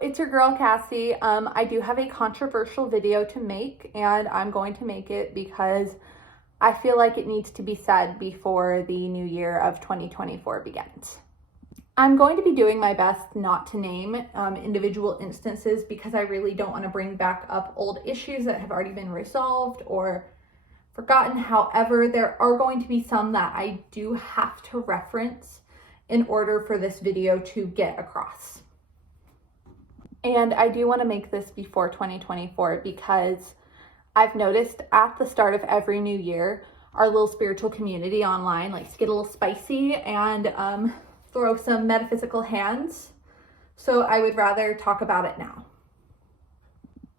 It's your girl Cassie. I do have a controversial video to make, and I'm going to make it because I feel like it needs to be said before the new year of 2024 begins. I'm going to be doing my best not to name individual instances because I really don't want to bring back up old issues that have already been resolved or forgotten. However, there are going to be some that I do have to reference in order for this video to get across. And I do want to make this before 2024 because I've noticed at the start of every new year, our little spiritual community online likes to get a little spicy and throw some metaphysical hands. So I would rather talk about it now.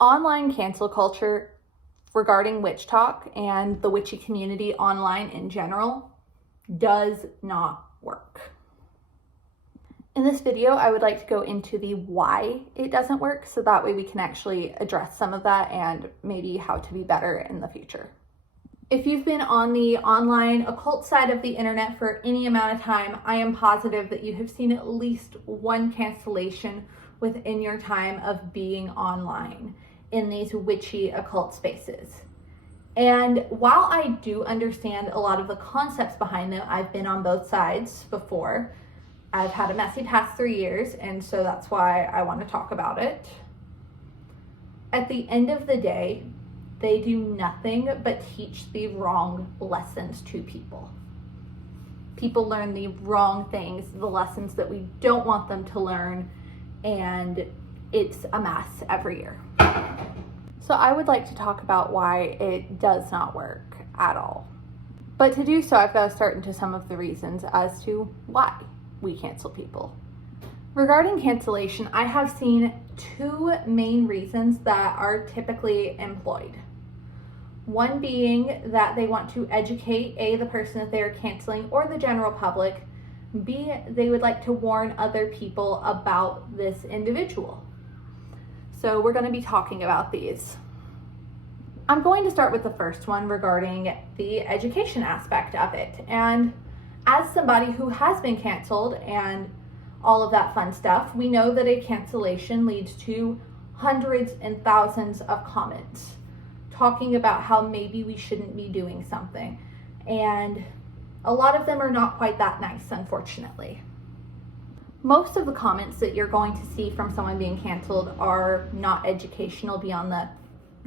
Online cancel culture regarding witch talk and the witchy community online in general does not work. In this video, I would like to go into the why it doesn't work, so that way we can actually address some of that and maybe how to be better in the future. If you've been on the online occult side of the internet for any amount of time, I am positive that you have seen at least one cancellation within your time of being online in these witchy occult spaces. And while I do understand a lot of the concepts behind them, I've been on both sides before. I've had a messy past 3 years, and so that's why I want to talk about it. At the end of the day, they do nothing but teach the wrong lessons to people. People learn the wrong things, the lessons that we don't want them to learn, and it's a mess every year. So I would like to talk about why it does not work at all. But to do so, I've got to start into some of the reasons as to why we cancel people. Regarding cancellation, I have seen two main reasons that are typically employed. One being that they want to educate A, the person that they are canceling or the general public. B, they would like to warn other people about this individual. So we're going to be talking about these. I'm going to start with the first one regarding the education aspect of it. And as somebody who has been canceled and all of that fun stuff, we know that a cancellation leads to hundreds and thousands of comments talking about how maybe we shouldn't be doing something. And a lot of them are not quite that nice, unfortunately. Most of the comments that you're going to see from someone being canceled are not educational beyond the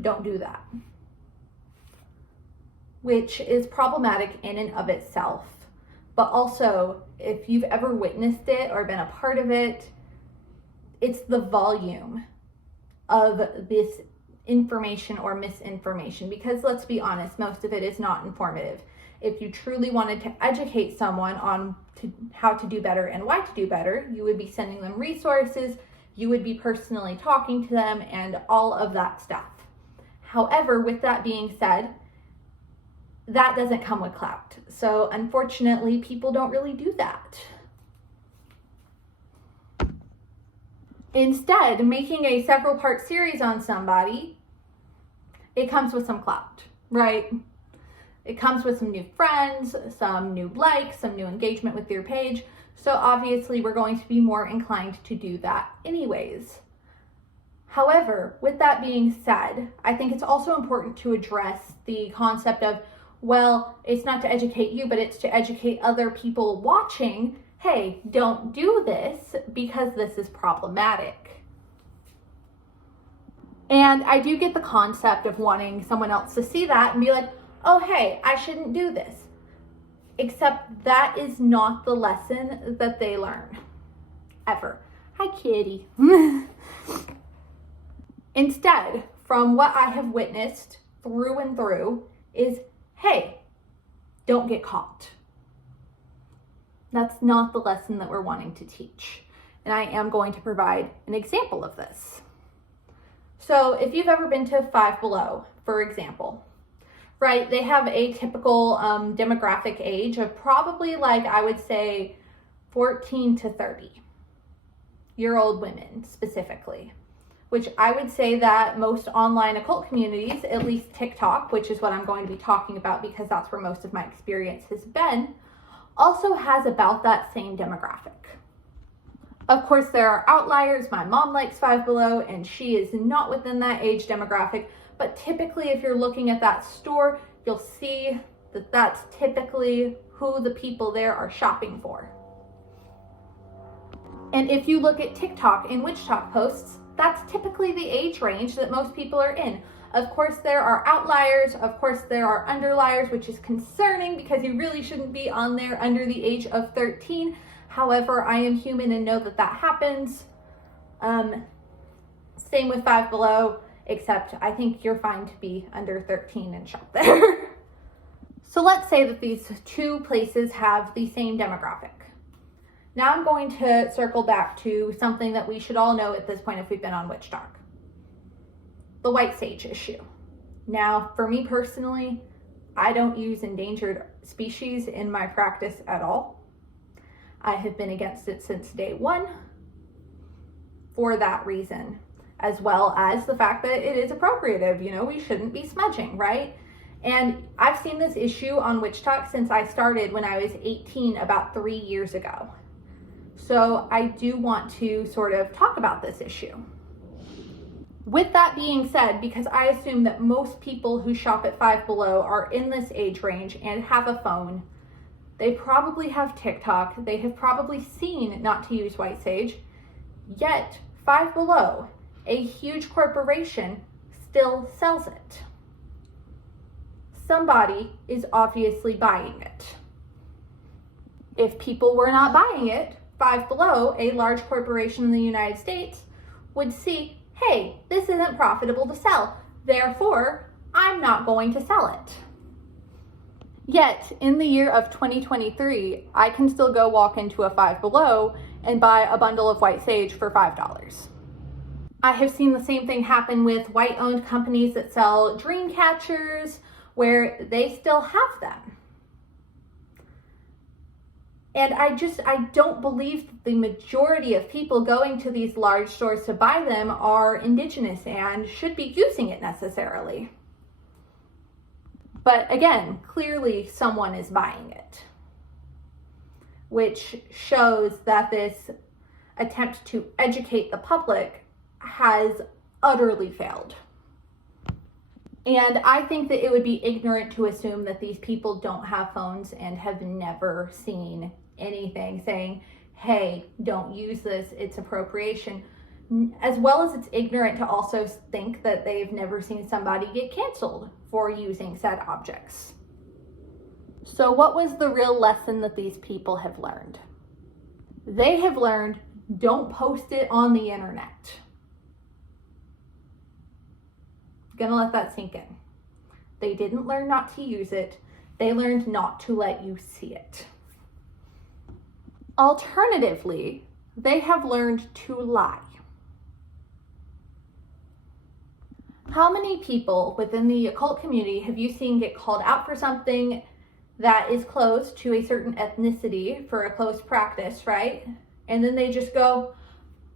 "don't do that," which is problematic in and of itself. But also, if you've ever witnessed it or been a part of it, it's the volume of this information or misinformation. Because let's be honest, most of it is not informative. If you truly wanted to educate someone on how to do better and why to do better, you would be sending them resources, you would be personally talking to them, and all of that stuff. However, with that being said, that doesn't come with clout. So unfortunately, people don't really do that. Instead, making a several part series on somebody, it comes with some clout, right? It comes with some new friends, some new likes, some new engagement with your page. So obviously we're going to be more inclined to do that anyways. However, with that being said, I think it's also important to address the concept of, well, it's not to educate you, but it's to educate other people watching. Hey, don't do this because this is problematic. And I do get the concept of wanting someone else to see that and be like, oh, hey, I shouldn't do this. Except that is not the lesson that they learn. Ever. Hi, kitty. Instead, from what I have witnessed through and through is, hey, don't get caught. That's not the lesson that we're wanting to teach. And I am going to provide an example of this. So if you've ever been to Five Below, for example, right, they have a typical demographic age of probably, like, I would say 14 to 30-year-old women specifically, which I would say that most online occult communities, at least TikTok, which is what I'm going to be talking about because that's where most of my experience has been, also has about that same demographic. Of course, there are outliers. My mom likes Five Below, and she is not within that age demographic. But typically, if you're looking at that store, you'll see that that's typically who the people there are shopping for. And if you look at TikTok and Witch Talk posts, that's typically the age range that most people are in. Of course, there are outliers. Of course, there are underliers, which is concerning because you really shouldn't be on there under the age of 13. However, I am human and know that that happens. Same with Five Below, except I think you're fine to be under 13 and shop there. So let's say that these two places have the same demographic. Now I'm going to circle back to something that we should all know at this point if we've been on Witch Talk. The white sage issue. Now, for me personally, I don't use endangered species in my practice at all. I have been against it since day one for that reason, as well as the fact that it is appropriative. You know, we shouldn't be smudging, right? And I've seen this issue on Witch Talk since I started when I was 18, about 3 years ago. So I do want to sort of talk about this issue. With that being said, because I assume that most people who shop at Five Below are in this age range and have a phone, they probably have TikTok, they have probably seen not to use white sage, yet Five Below, a huge corporation, still sells it. Somebody is obviously buying it. If people were not buying it, Five Below, a large corporation in the United States, would see, hey, this isn't profitable to sell, therefore, I'm not going to sell it. Yet, in the year of 2023, I can still go walk into a Five Below and buy a bundle of white sage for $5. I have seen the same thing happen with white-owned companies that sell dream catchers, where they still have them. And I don't believe that the majority of people going to these large stores to buy them are indigenous and should be using it necessarily. But again, clearly someone is buying it, which shows that this attempt to educate the public has utterly failed. And I think that it would be ignorant to assume that these people don't have phones and have never seen anything saying, hey, don't use this, it's appropriation. As well as it's ignorant to also think that they've never seen somebody get canceled for using said objects. So what was the real lesson that these people have learned? They have learned, don't post it on the internet. Gonna let that sink in. They didn't learn not to use it. They learned not to let you see it. Alternatively, they have learned to lie. How many people within the occult community have you seen get called out for something that is close to a certain ethnicity for a close practice, right? And then they just go,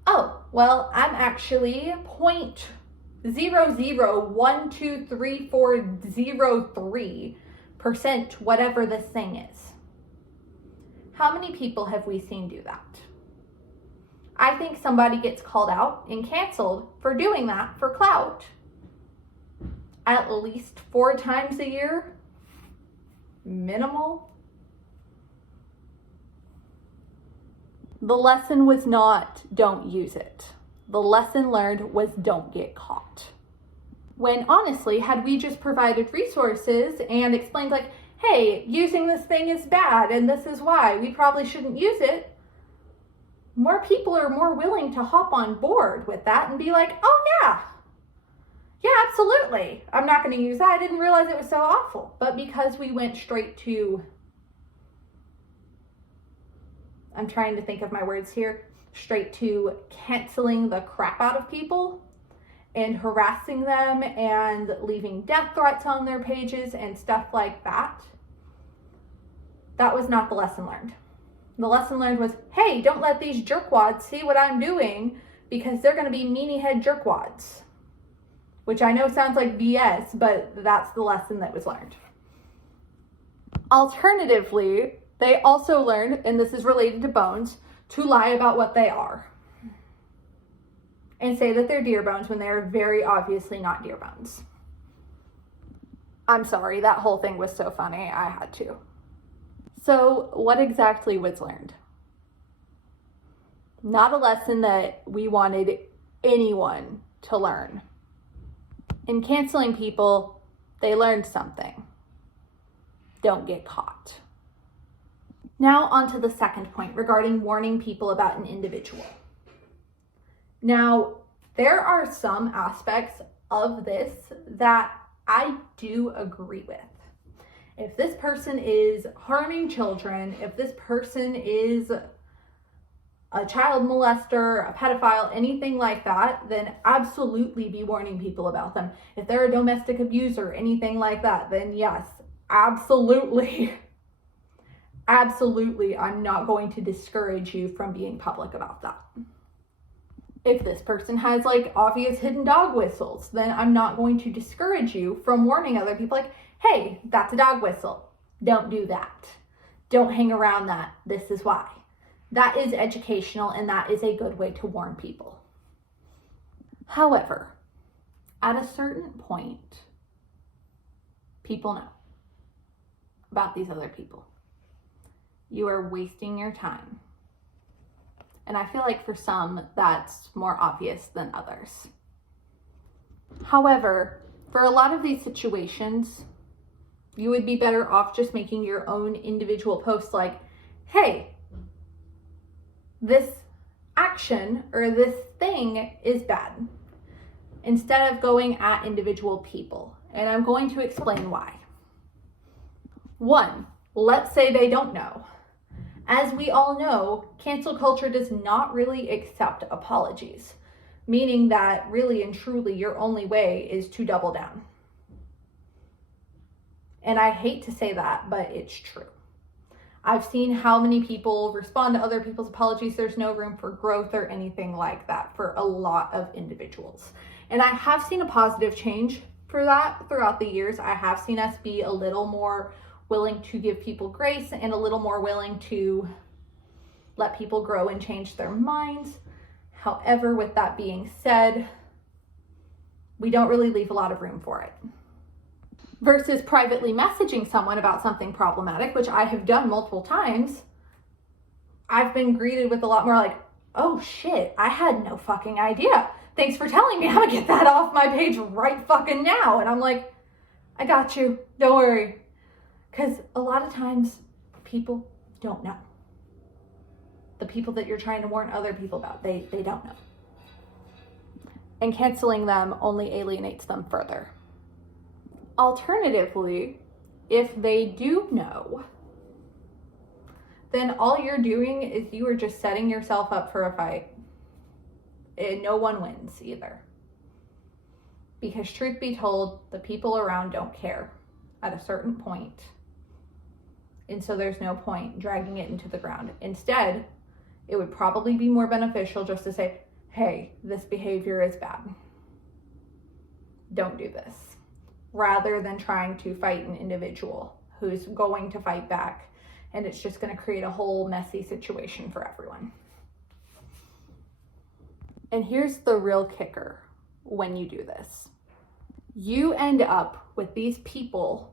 oh, well, I'm actually 0.00123403%, whatever this thing is. How many people have we seen do that? I think somebody gets called out and canceled for doing that for clout at least 4 times a year, minimal. The lesson was not don't use it. The lesson learned was don't get caught. When honestly, had we just provided resources and explained like, hey, using this thing is bad and this is why, we probably shouldn't use it, more people are more willing to hop on board with that and be like, oh yeah, absolutely. I'm not going to use that. I didn't realize it was so awful. But because we went straight to, I'm trying to think of my words here, straight to canceling the crap out of people and harassing them and leaving death threats on their pages and stuff like that, that was not the lesson learned. The lesson learned was, hey, don't let these jerkwads see what I'm doing because they're going to be meanie head jerkwads. Which I know sounds like BS, but that's the lesson that was learned. Alternatively, they also learned, and this is related to bones, to lie about what they are and say that they're deer bones when they're very obviously not deer bones. I'm sorry, that whole thing was so funny, I had to. So what exactly was learned? Not a lesson that we wanted anyone to learn. In canceling people, they learned something. Don't get caught. Now on to the second point regarding warning people about an individual. Now, there are some aspects of this that I do agree with. If this person is harming children, if this person is a child molester, a pedophile, anything like that, then absolutely be warning people about them. If they're a domestic abuser, anything like that, then yes, absolutely. Absolutely, I'm not going to discourage you from being public about that. If this person has like obvious hidden dog whistles, then I'm not going to discourage you from warning other people like, hey, that's a dog whistle. Don't do that. Don't hang around that. This is why. That is educational and that is a good way to warn people. However, at a certain point, people know about these other people. You are wasting your time. And I feel like for some, that's more obvious than others. However, for a lot of these situations, you would be better off just making your own individual posts like, hey, this action or this thing is bad, instead of going at individual people. And I'm going to explain why. One, let's say they don't know. As we all know, cancel culture does not really accept apologies, meaning that really and truly your only way is to double down. And I hate to say that, but it's true. I've seen how many people respond to other people's apologies. There's no room for growth or anything like that for a lot of individuals. And I have seen a positive change for that throughout the years. I have seen us be a little more willing to give people grace and a little more willing to let people grow and change their minds. However, with that being said, we don't really leave a lot of room for it. Versus privately messaging someone about something problematic, which I have done multiple times, I've been greeted with a lot more like, oh shit, I had no fucking idea. Thanks for telling me. I'm gonna get that off my page right fucking now. And I'm like, I got you, don't worry. Because a lot of times people don't know. The people that you're trying to warn other people about, they don't know. And canceling them only alienates them further. Alternatively, if they do know, then all you're doing is you are just setting yourself up for a fight. And no one wins either. Because truth be told, the people around don't care at a certain point. And so there's no point dragging it into the ground. Instead, it would probably be more beneficial just to say, hey, this behavior is bad. Don't do this. Rather than trying to fight an individual who's going to fight back. And it's just going to create a whole messy situation for everyone. And here's the real kicker when you do this. You end up with these people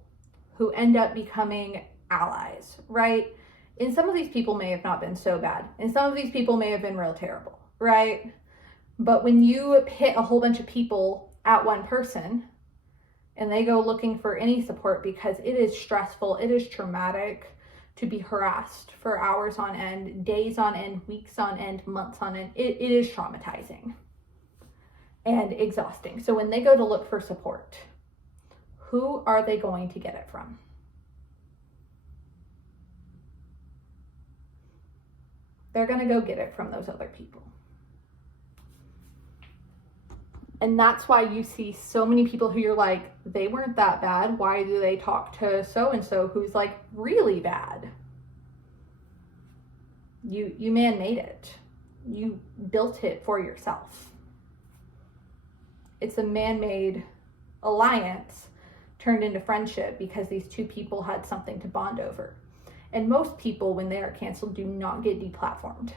who end up becoming allies, right? And some of these people may have not been so bad. And some of these people may have been real terrible, right? But when you hit a whole bunch of people at one person and they go looking for any support because it is stressful, it is traumatic to be harassed for hours on end, days on end, weeks on end, months on end, it is traumatizing and exhausting. So when they go to look for support, who are they going to get it from? They're going to go get it from those other people. And that's why you see so many people who you're like, they weren't that bad. Why do they talk to so-and-so who's like really bad? You man-made it. You built it for yourself. It's a man-made alliance turned into friendship because these two people had something to bond over. And most people, when they are canceled, do not get deplatformed.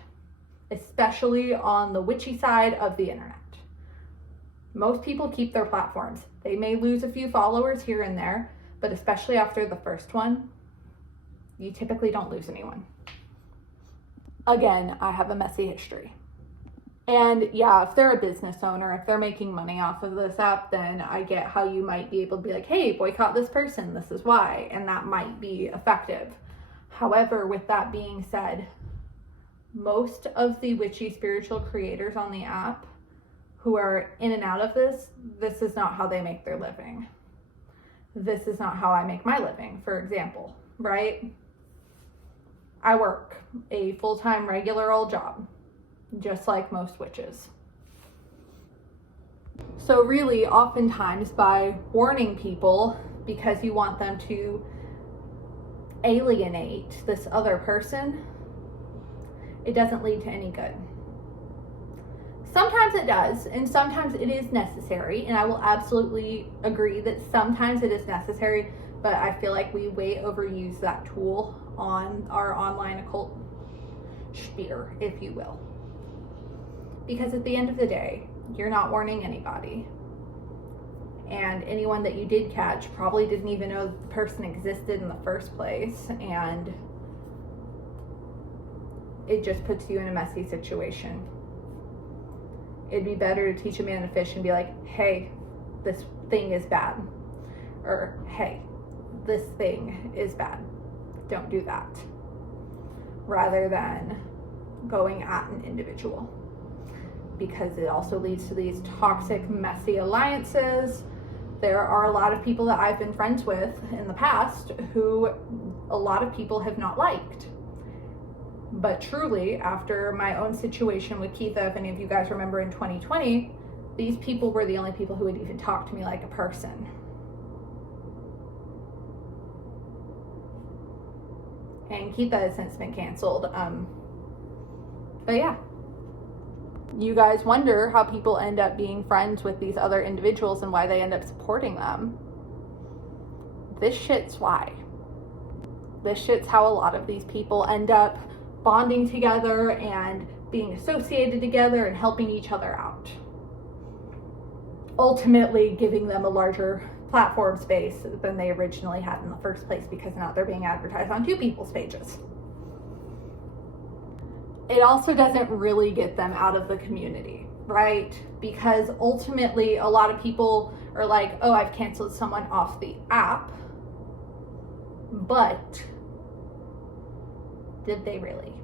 especially on the witchy side of the internet. Most people keep their platforms. They may lose a few followers here and there, but especially after the first one, you typically don't lose anyone. Again, I have a messy history. And yeah, if they're a business owner, if they're making money off of this app, then I get how you might be able to be like, hey, boycott this person, this is why, and that might be effective. However, with that being said, most of the witchy spiritual creators on the app who are in and out of this is not how they make their living. This is not how I make my living, for example, right? I work a full-time regular old job, just like most witches. So really, oftentimes by warning people because you want them to alienate this other person, it doesn't lead to any good. Sometimes it does, and sometimes it is necessary, and I will absolutely agree that sometimes it is necessary, but I feel like we way overuse that tool on our online occult sphere, if you will. Because at the end of the day, you're not warning anybody. And anyone that you did catch probably didn't even know the person existed in the first place, and it just puts you in a messy situation. It'd be better to teach a man to fish and be like, hey, this thing is bad. Or, hey, this thing is bad. Don't do that. Rather than going at an individual. Because it also leads to these toxic, messy alliances. There are a lot of people that I've been friends with in the past who a lot of people have not liked. But truly, after my own situation with Keitha, if any of you guys remember in 2020, these people were the only people who would even talk to me like a person. And Keitha has since been canceled. But yeah. You guys wonder how people end up being friends with these other individuals and why they end up supporting them. This shit's why. This shit's how a lot of these people end up bonding together and being associated together and helping each other out. Ultimately giving them a larger platform space than they originally had in the first place, because now they're being advertised on two people's pages. It also doesn't really get them out of the community, right? Because ultimately a lot of people are like, oh, I've canceled someone off the app, but did they really?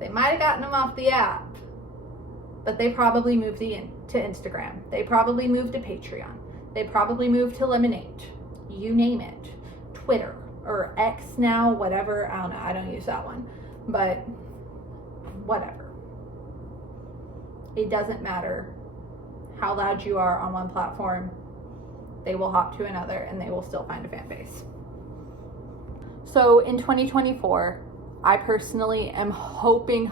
They might have gotten them off the app, but they probably moved to Instagram. They probably moved to Patreon. They probably moved to Lemonade. You name it. Twitter or X now, whatever. I don't know. I don't use that one, but whatever. It doesn't matter how loud you are on one platform. They will hop to another and they will still find a fan base. So in 2024, I personally am hoping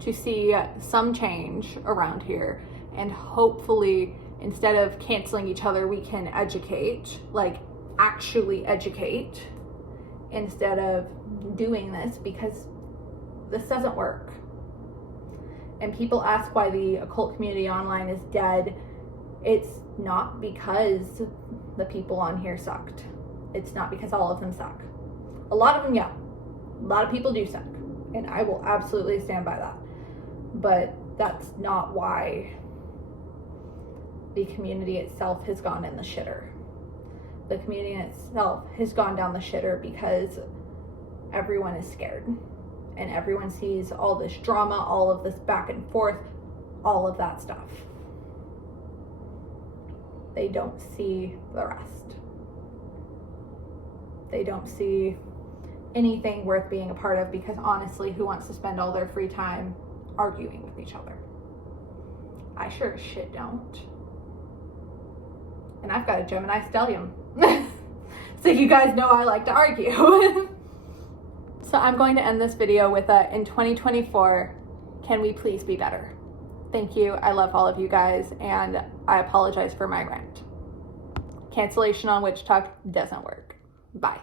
to see some change around here, and hopefully instead of canceling each other, we can educate, like actually educate, instead of doing this, because this doesn't work. And people ask why the occult community online is dead. It's not because the people on here sucked. It's not because all of them suck. A lot of them, yeah. A lot of people do suck. And I will absolutely stand by that. But that's not why the community itself has gone in the shitter. The community itself has gone down the shitter because everyone is scared. And everyone sees all this drama, all of this back and forth, all of that stuff. They don't see the rest. They don't see anything worth being a part of, because honestly, who wants to spend all their free time arguing with each other? I sure as shit don't. And I've got a Gemini stellium. So you guys know I like to argue. So I'm going to end this video with in 2024, can we please be better? Thank you. I love all of you guys, and I apologize for my rant. Cancellation on Witch Talk doesn't work. Bye.